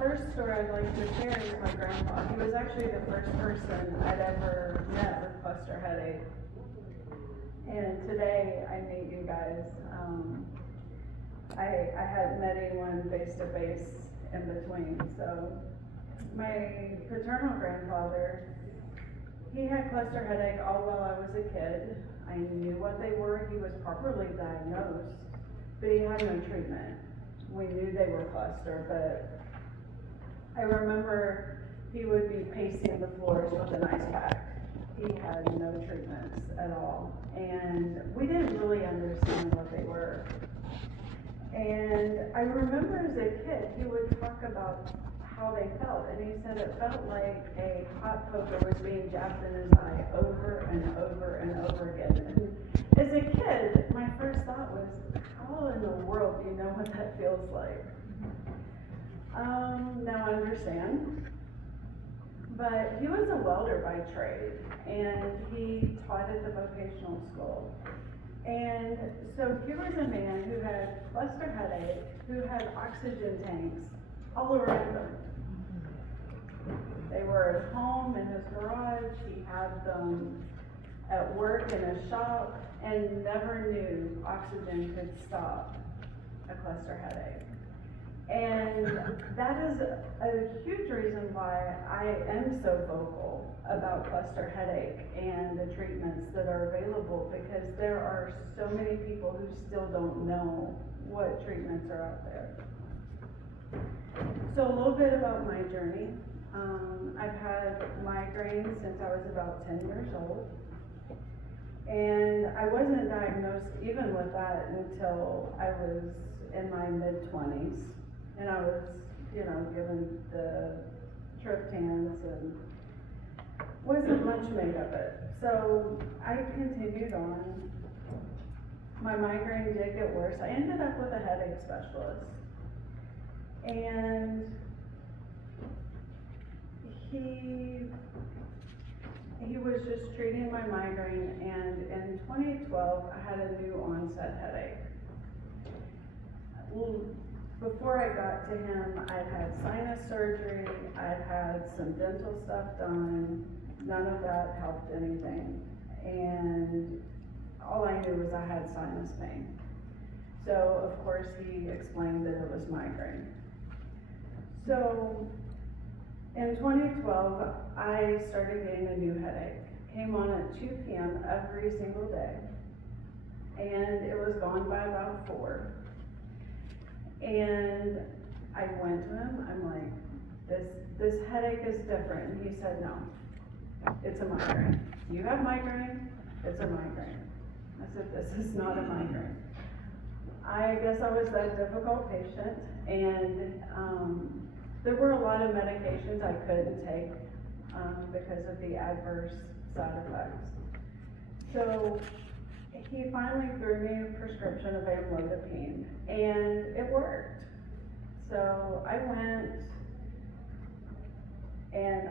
first story I'd like to share is my grandpa. He was actually the first person I'd ever met with cluster headache. And today I meet you guys. I hadn't met anyone face to face in between. So my paternal grandfather, he had cluster headache all while I was a kid. I knew what they were. He was properly diagnosed, but he had no treatment. We knew they were cluster, but I remember he would be pacing the floors with an ice pack. He had no treatments at all, and we didn't really understand what they were. And I remember as a kid, he would talk about how they felt, and he said it felt like a hot poker was being jabbed in his eye over and over and over again. And as a kid, my first thought was, how in the world do you know what that feels like? Now I understand. But he was a welder by trade, and he taught at the vocational school. And so here was a man who had cluster headache, who had oxygen tanks all around him. They were at home in his garage, he had them at work in his shop, and never knew oxygen could stop a cluster headache. And that is a huge reason why I am so vocal about cluster headache and the treatments that are available, because there are so many people who still don't know what treatments are out there. So a little bit about my journey. I've had migraines since I was about 10 years old. And I wasn't diagnosed even with that until I was in my mid-20s. And I was, given the triptans and wasn't much made of it. So I continued on. My migraine did get worse. I ended up with a headache specialist. And he was just treating my migraine, and in 2012 I had a new onset headache. Before I got to him, I'd had sinus surgery, I'd had some dental stuff done, none of that helped anything, and all I knew was I had sinus pain. So of course he explained that it was migraine. So in 2012, I started getting a new headache. Came on at 2 p.m. every single day, and it was gone by about 4. And I went to him, I'm like, this headache is different. And he said, no, it's a migraine. You have migraine, it's a migraine. I said, this is not a migraine. I guess I was that difficult patient, and there were a lot of medications I couldn't take because of the adverse side effects. So he finally threw me a prescription of amlodipine, and it worked. So I went, and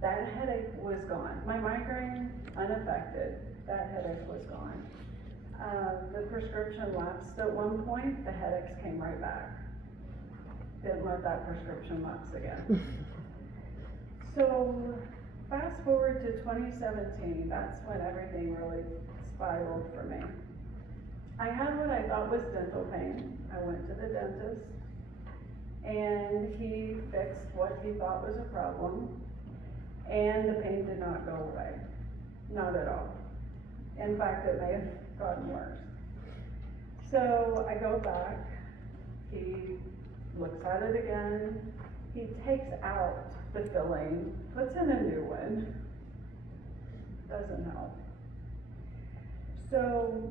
that headache was gone. My migraine, unaffected, that headache was gone. The prescription lapsed at one point, the headaches came right back. Didn't let that prescription lapse again. So fast forward to 2017, that's when everything really spiraled for me. I had what I thought was dental pain. I went to the dentist, and he fixed what he thought was a problem, and the pain did not go away. Not at all. In fact, it may have gotten worse. So I go back, he looks at it again, he takes out the filling, puts in a new one, doesn't help. So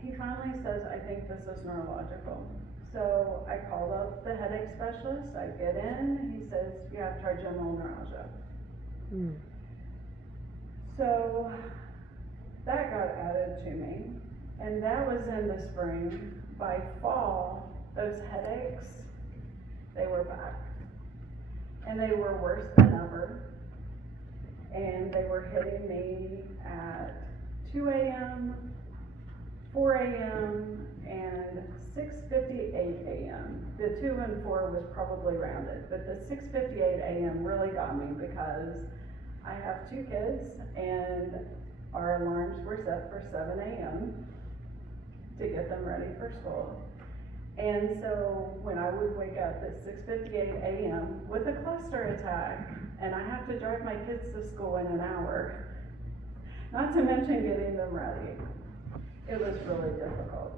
he finally says, I think this is neurological. So I called up the headache specialist, I get in, he says, you have trigeminal neuralgia. So that got added to me, and that was in the spring. By fall, those headaches, they were back. And they were worse than ever. And they were hitting me at 2 a.m., 4 AM and 6:58 AM. The 2 and 4 was probably rounded, but the 6:58 AM really got me because I have 2 kids and our alarms were set for 7 AM to get them ready for school. And so when I would wake up at 6:58 AM with a cluster attack, and I have to drive my kids to school in an hour, not to mention getting them ready, it was really difficult.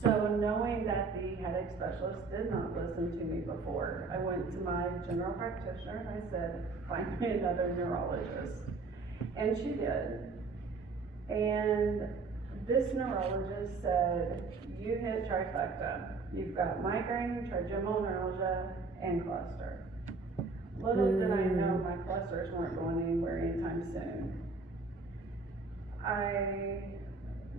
So knowing that the headache specialist did not listen to me before, I went to my general practitioner and I said, find me another neurologist. And she did. And this neurologist said, you hit trifecta. You've got migraine, trigeminal neuralgia, and cluster. Little did I know my clusters weren't going anywhere anytime soon. I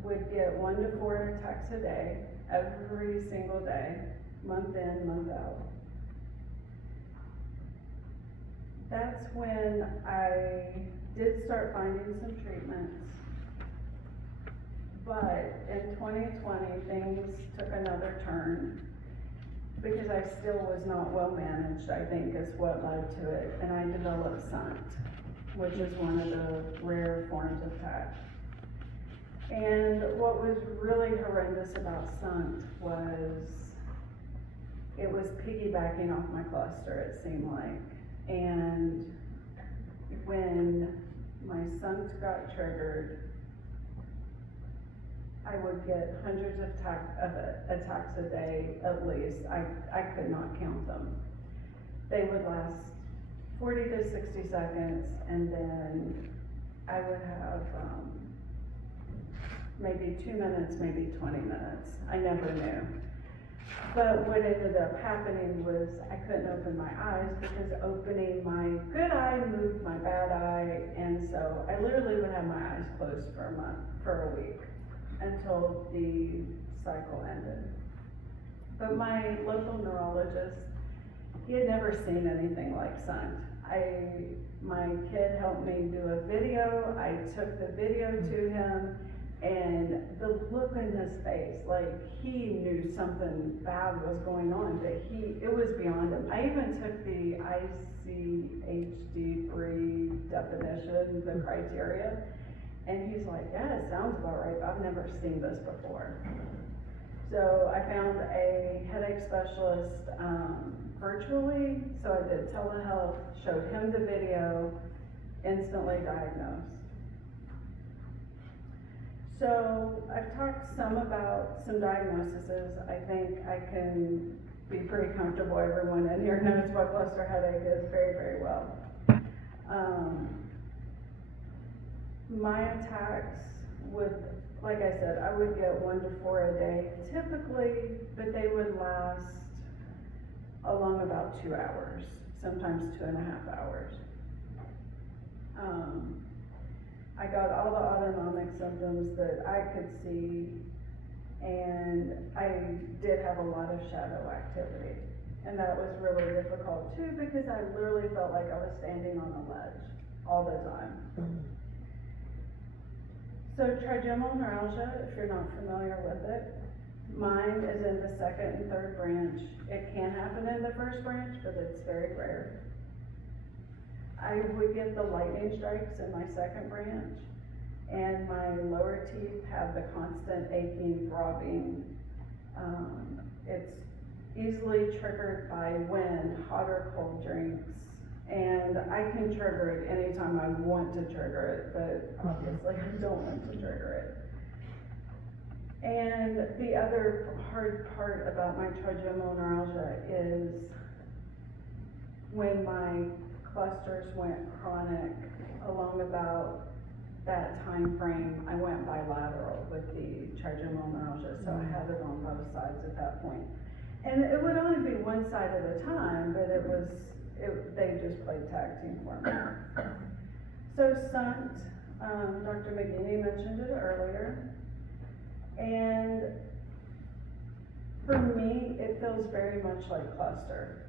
would get 1 to 4 attacks a day, every single day, month in, month out. That's when I did start finding some treatments. But in 2020, things took another turn because I still was not well managed, I think is what led to it. And I developed SUNT, which is one of the rare forms of TAC. And what was really horrendous about SUNT was it was piggybacking off my cluster, it seemed like. And when my SUNT got triggered, I would get hundreds of attacks a day at least. I could not count them. They would last 40 to 60 seconds, and then I would have maybe 2 minutes, maybe 20 minutes. I never knew. But what ended up happening was I couldn't open my eyes because opening my good eye moved my bad eye, and so I literally would have my eyes closed for a week until the cycle ended. But my local neurologist, he had never seen anything like SUNT. My kid helped me do a video. I took the video to him, and the look in his face, like he knew something bad was going on, but it was beyond him. I even took the ICHD3 definition, the criteria, and he's like, yeah, it sounds about right, but I've never seen this before. So I found a headache specialist virtually, so I did telehealth, showed him the video, instantly diagnosed. So I've talked some about some diagnoses. I think I can be pretty comfortable. Everyone in here knows what cluster headache is very, very well. My attacks would, like I said, I would get 1 to 4 a day typically, but they would last along about 2 hours, sometimes 2.5 hours. I got all the autonomic symptoms that I could see, and I did have a lot of shadow activity. And that was really difficult too, because I literally felt like I was standing on a ledge all the time. So trigeminal neuralgia, if you're not familiar with it, mine is in the 2nd and 3rd branch. It can happen in the 1st branch, but it's very rare. I would get the lightning strikes in my 2nd branch, and my lower teeth have the constant aching, throbbing. It's easily triggered by wind, hot or cold drinks, and I can trigger it anytime I want to trigger it, but obviously I don't want to trigger it. And the other hard part about my trigeminal neuralgia is when my clusters went chronic along about that time frame, I went bilateral with the trigeminal neuralgia, so I had it on both sides at that point. And it would only be one side at a time, but they just played tag team for me. So SUNT, Dr. McGinney mentioned it earlier, and for me, it feels very much like cluster.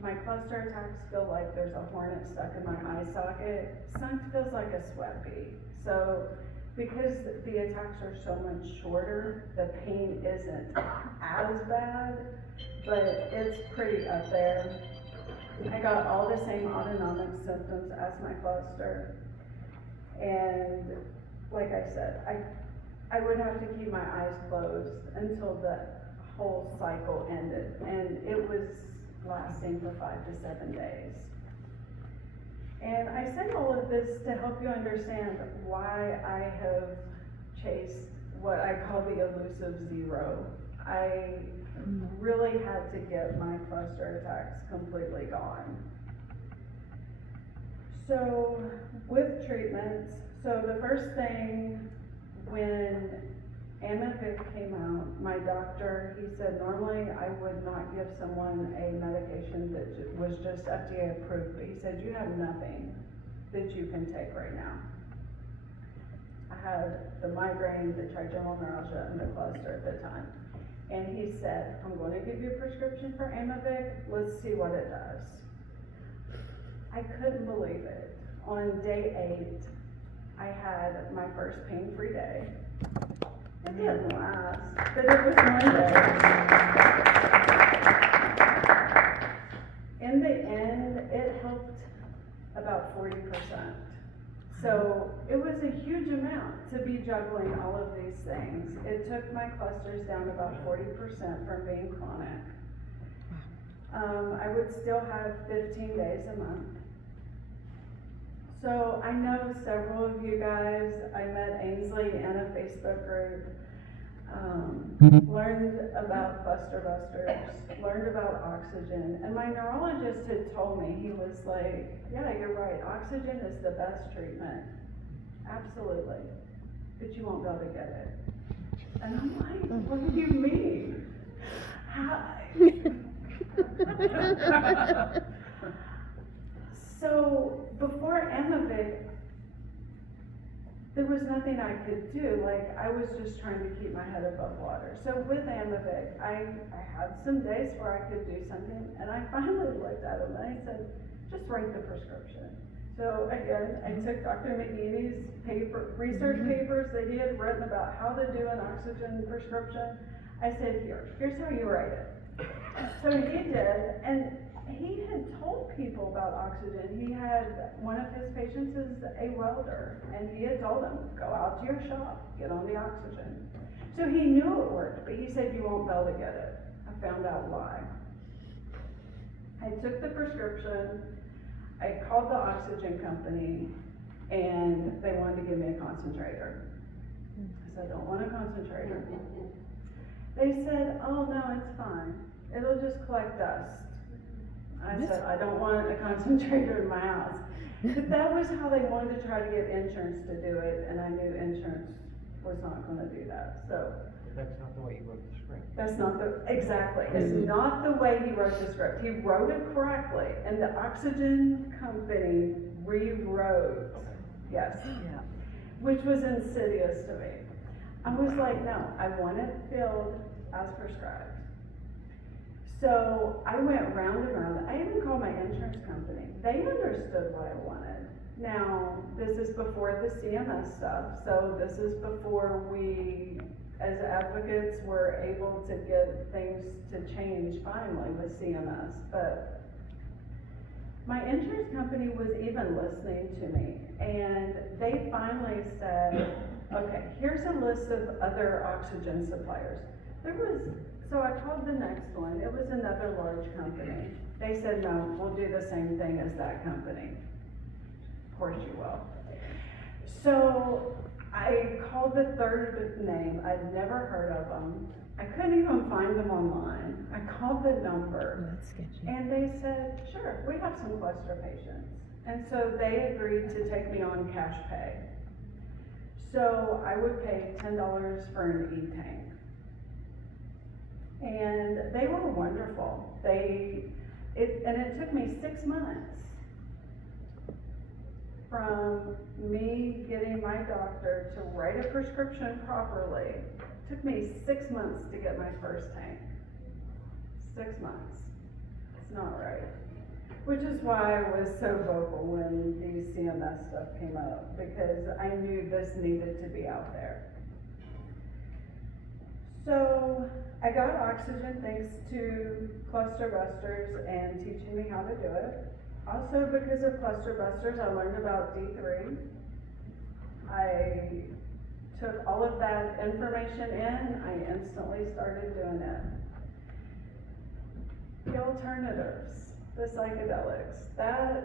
My cluster attacks feel like there's a hornet stuck in my eye socket. SUNT feels like a sweat bee. So because the attacks are so much shorter, the pain isn't as bad, but it's pretty up there. I got all the same autonomic symptoms as my cluster, and like I said, I would have to keep my eyes closed until the whole cycle ended, and it was lasting for 5 to 7 days. And I say all of this to help you understand why I have chased what I call the elusive zero. I really had to get my cluster attacks completely gone. So with treatments, so the first thing when Amipic came out, my doctor, he said normally I would not give someone a medication that was just FDA approved, but he said you have nothing that you can take right now. I had the migraine, the trigeminal neuralgia, and the cluster at the time. And he said, I'm going to give you a prescription for Amipic, let's see what it does. I couldn't believe it. On day 8, I had my first pain-free day. It didn't last, but it was one day. In the end, it helped about 40%. So it was a huge amount to be juggling all of these things. It took my clusters down about 40% from being chronic. I would still have 15 days a month. So I know several of you guys, I met Ainsley in a Facebook group, learned about Clusterbusters, learned about oxygen, and my neurologist had told me, he was like, yeah, you're right, oxygen is the best treatment, absolutely, but you won't be able to get it. And I'm like, what do you mean? How? So before Amipic, there was nothing I could do. Like, I was just trying to keep my head above water. So with Amipic, I had some days where I could do something, and I finally looked at him and I said, just write the prescription. So again, I took Dr. McGee's research papers that he had written about how to do an oxygen prescription. I said, here's how you write it. So he did, and he had told people about oxygen. He had, one of his patients is a welder, and he had told him, go out to your shop, get on the oxygen. So he knew it worked, but he said you won't be able to get it. I found out why. I took the prescription, I called the oxygen company, and they wanted to give me a concentrator. I said, I don't want a concentrator. They said, oh no, it's fine. It'll just collect dust. I said, I don't want a concentrator in my house. But that was how they wanted to try to get insurance to do it, and I knew insurance was not gonna do that, so. That's not the way you wrote the script. That's not exactly, it's not the way he wrote the script. He wrote it correctly, and the oxygen company rewrote, yes, which was insidious to me. I was like, no, I want it filled as prescribed. So I went round and round. I even called my insurance company. They understood what I wanted. Now, this is before the CMS stuff, so this is before we, as advocates, were able to get things to change finally with CMS. But my insurance company was even listening to me, and they finally said, okay, here's a list of other oxygen suppliers. So I called the next one. It was another large company. They said, no, we'll do the same thing as that company. Of course you will. So I called the third name. I'd never heard of them. I couldn't even find them online. I called the number. That's sketchy. And they said, sure, we have some cluster patients. And so they agreed to take me on cash pay. So I would pay $10 for an e-tank. And they were wonderful. And it took me 6 months from me getting my doctor to write a prescription properly. It took me 6 months to get my first tank. 6 months. It's not right. Which is why I was so vocal when the CMS stuff came up, because I knew this needed to be out there. So I got oxygen thanks to Clusterbusters and teaching me how to do it. Also because of Clusterbusters, I learned about D3. I took all of that information in, I instantly started doing it. The alternatives, the psychedelics, that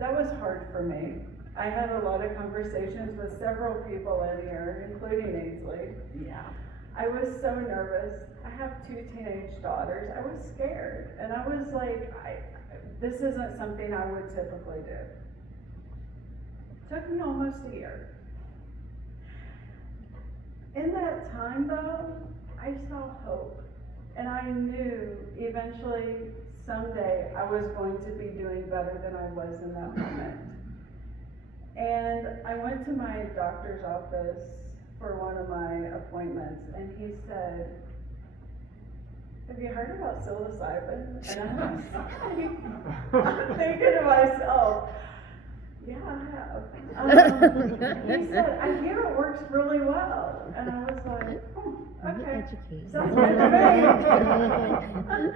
was hard for me. I had a lot of conversations with several people in here, including Ainsley. Yeah. I was so nervous. I have 2 teenage daughters. I was scared, and I was like, this isn't something I would typically do. Took me almost a year. In that time though, I saw hope. And I knew eventually, someday, I was going to be doing better than I was in that moment. And I went to my doctor's office for one of my appointments, and he said, have you heard about psilocybin? And I'm thinking to myself, yeah, I have. He said, I hear it works really well. And I was like, oh, okay, sounds good to me.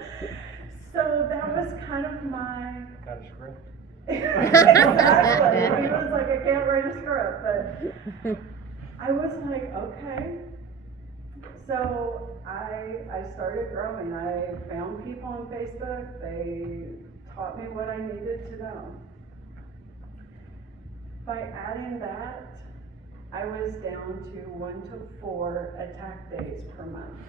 So that was kind of my... Got a script? Exactly. He was like, I can't write a script, but I was like, okay. So I started growing. I found people on Facebook. They taught me what I needed to know. By adding that, I was down to 1 to 4 attack days per month.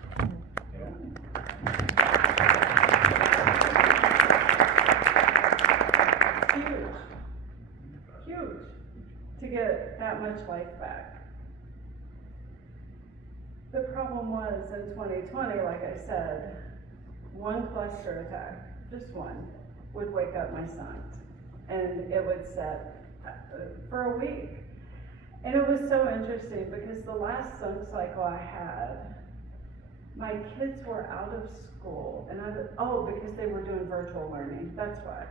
Huge to get that much life back. The problem was in 2020, like I said, 1 cluster attack, just 1, would wake up my sons, and it would set for a week. And it was so interesting because the last sun cycle I had, my kids were out of school, and because they were doing virtual learning, that's why.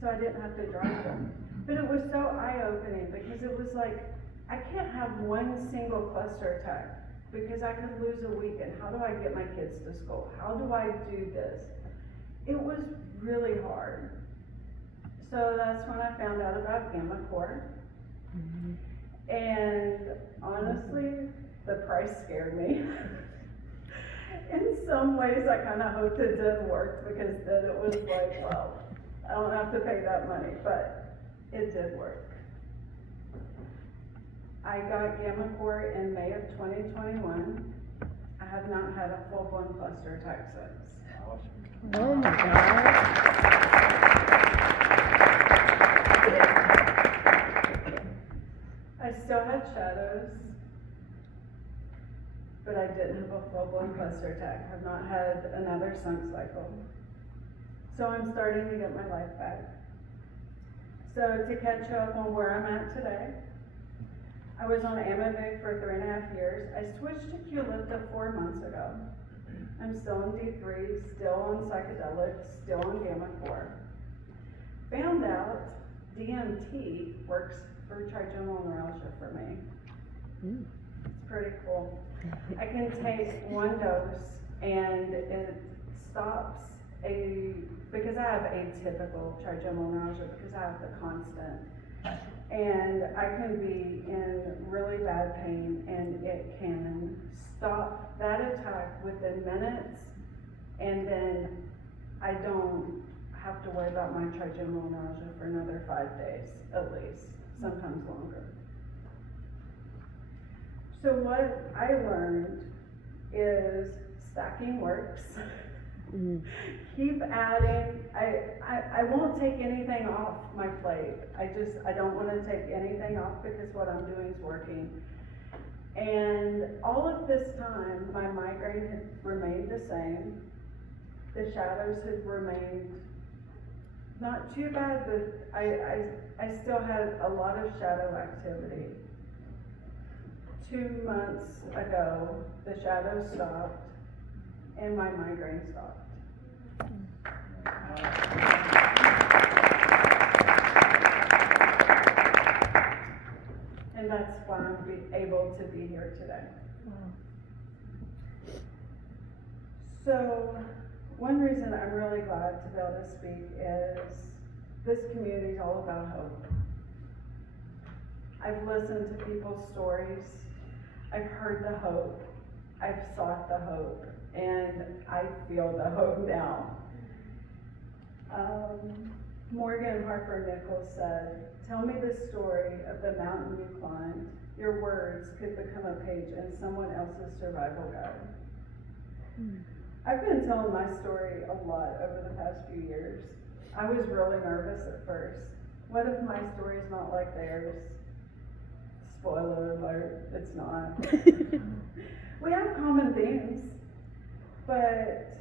So I didn't have to drive them. But it was so eye-opening because it was like, I can't have 1 single cluster attack because I could lose a week, and how do I get my kids to school? How do I do this? It was really hard. So that's when I found out about Gamma Core. And honestly, the price scared me. In some ways, I kind of hoped it didn't work because then it was like, well, I don't have to pay that money, but it did work. I got Gamma Core in May of 2021. I have not had a full-blown cluster attack since. Awesome. Oh my God. I still had shadows, but I didn't have a full-blown cluster attack. I've not had another sunk cycle. So I'm starting to get my life back. So to catch up on where I'm at today, I was on Amavig for 3.5 years. I switched to Qlipta 4 months ago. I'm still on D3, still on psychedelics, still on Gamma Core. Found out DMT works for trigeminal neuralgia for me. It's pretty cool. I can take 1 dose and it stops because I have atypical trigeminal neuralgia because I have the constant. And I can be in really bad pain, and it can stop that attack within minutes, and then I don't have to worry about my trigeminal neuralgia for another 5 days, at least, sometimes longer. So what I learned is stacking works. Keep adding. I won't take anything off my plate. I don't want to take anything off because what I'm doing is working. And all of this time, my migraine had remained the same. The shadows had remained not too bad, but I still had a lot of shadow activity. 2 months ago, the shadows stopped and my migraine stopped. And that's why I'm able to be here today. So, one reason I'm really glad to be able to speak is this community is all about hope. I've listened to people's stories, I've heard the hope, I've sought the hope, and I feel the hope now. Morgan Harper Nichols said, "Tell me the story of the mountain you climbed. Your words could become a page in someone else's survival guide." I've been telling my story a lot over the past few years. I was really nervous at first. What if my story's not like theirs? Spoiler alert, it's not. We have common themes, but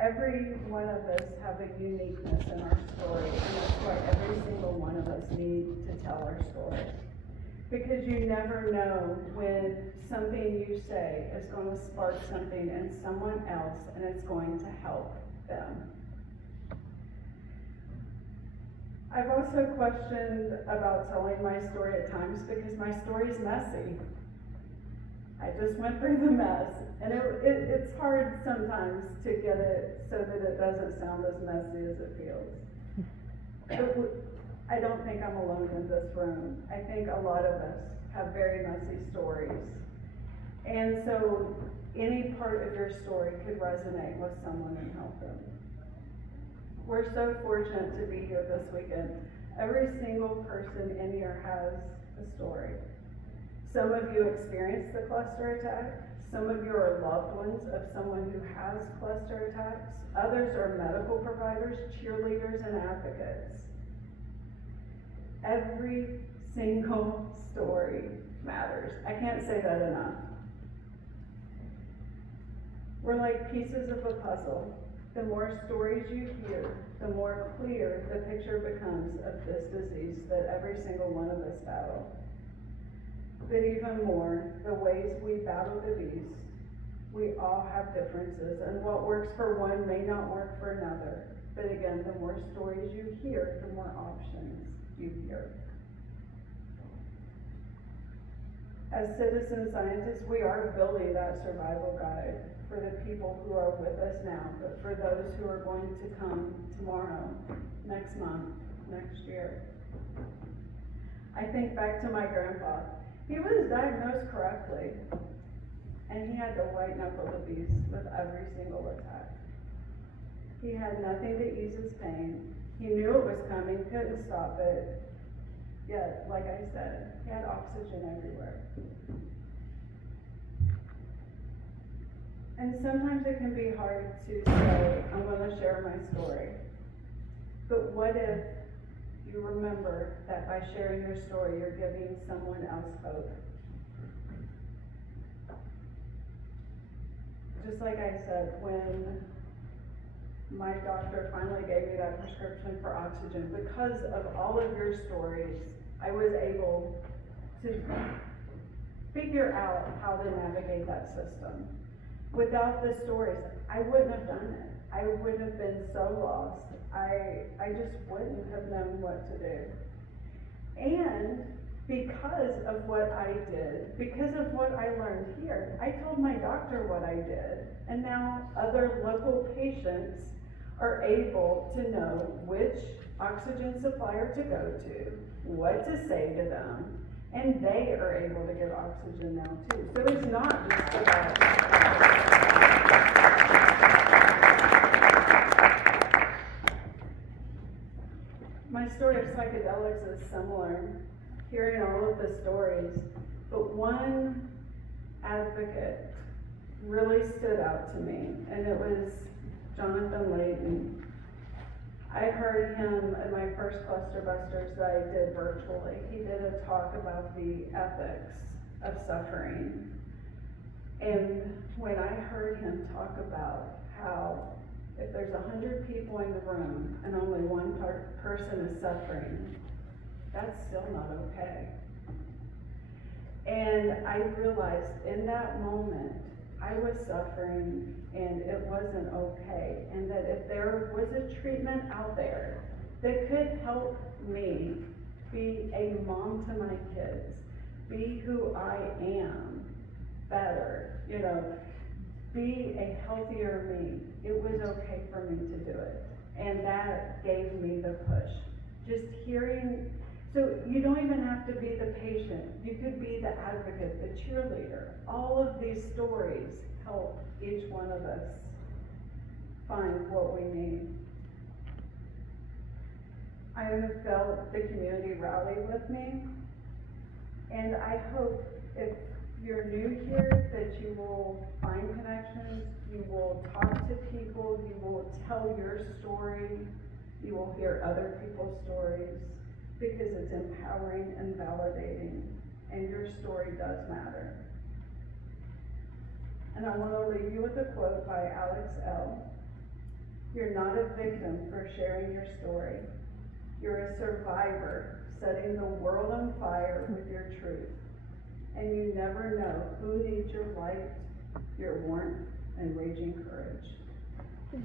every one of us have a uniqueness in our story, and that's why every single one of us need to tell our story. Because you never know when something you say is going to spark something in someone else, and it's going to help them. I've also questioned about telling my story at times because my story is messy. I just went through the mess, and it's hard sometimes to get it so that it doesn't sound as messy as it feels. I don't think I'm alone in this room. I think a lot of us have very messy stories. And so any part of your story could resonate with someone and help them. We're so fortunate to be here this weekend. Every single person in here has a story. Some of you experienced the cluster attack. Some of you are loved ones of someone who has cluster attacks. Others are medical providers, cheerleaders, and advocates. Every single story matters. I can't say that enough. We're like pieces of a puzzle. The more stories you hear, the more clear the picture becomes of this disease that every single one of us battle. But even more, the ways we battle the beast, we all have differences, and what works for one may not work for another. But again, the more stories you hear, the more options you hear. As citizen scientists, we are building that survival guide for the people who are with us now, but for those who are going to come tomorrow, next month, next year. I think back to my grandpa. He was diagnosed correctly, and he had to white knuckle the beast with every single attack. He had nothing to ease his pain. He knew it was coming, couldn't stop it. Yet, like I said, he had oxygen everywhere. And sometimes it can be hard to say, I'm going to share my story. But what if you remember that by sharing your story, you're giving someone else hope? Just like I said, when my doctor finally gave me that prescription for oxygen, because of all of your stories, I was able to figure out how to navigate that system. Without the stories, I wouldn't have done it. I would have been so lost. I just wouldn't have known what to do. And because of what I did, because of what I learned here, I told my doctor what I did. And now other local patients are able to know which oxygen supplier to go to, what to say to them, and they are able to get oxygen now too. So it's not just about my story of psychedelics is similar, hearing all of the stories, but one advocate really stood out to me, and it was Jonathan Layton. I heard him at my first Clusterbusters that I did virtually. He did a talk about the ethics of suffering. And when I heard him talk about how if there's 100 people in the room and only one person is suffering, that's still not okay. And I realized in that moment, I was suffering and it wasn't okay. And that if there was a treatment out there that could help me be a mom to my kids, be who I am better, you know, be a healthier me. It was okay for me to do it. And that gave me the push. Just hearing, so you don't even have to be the patient. You could be the advocate, the cheerleader. All of these stories help each one of us find what we need. I have felt the community rally with me, and I hope if you're new here that you will find connections, you will talk to people, you will tell your story, you will hear other people's stories, because it's empowering and validating, and your story does matter. And I want to leave you with a quote by Alex L. You're not a victim for sharing your story. You're a survivor, setting the world on fire with your truth. And you never know who needs your light, your warmth, and raging courage.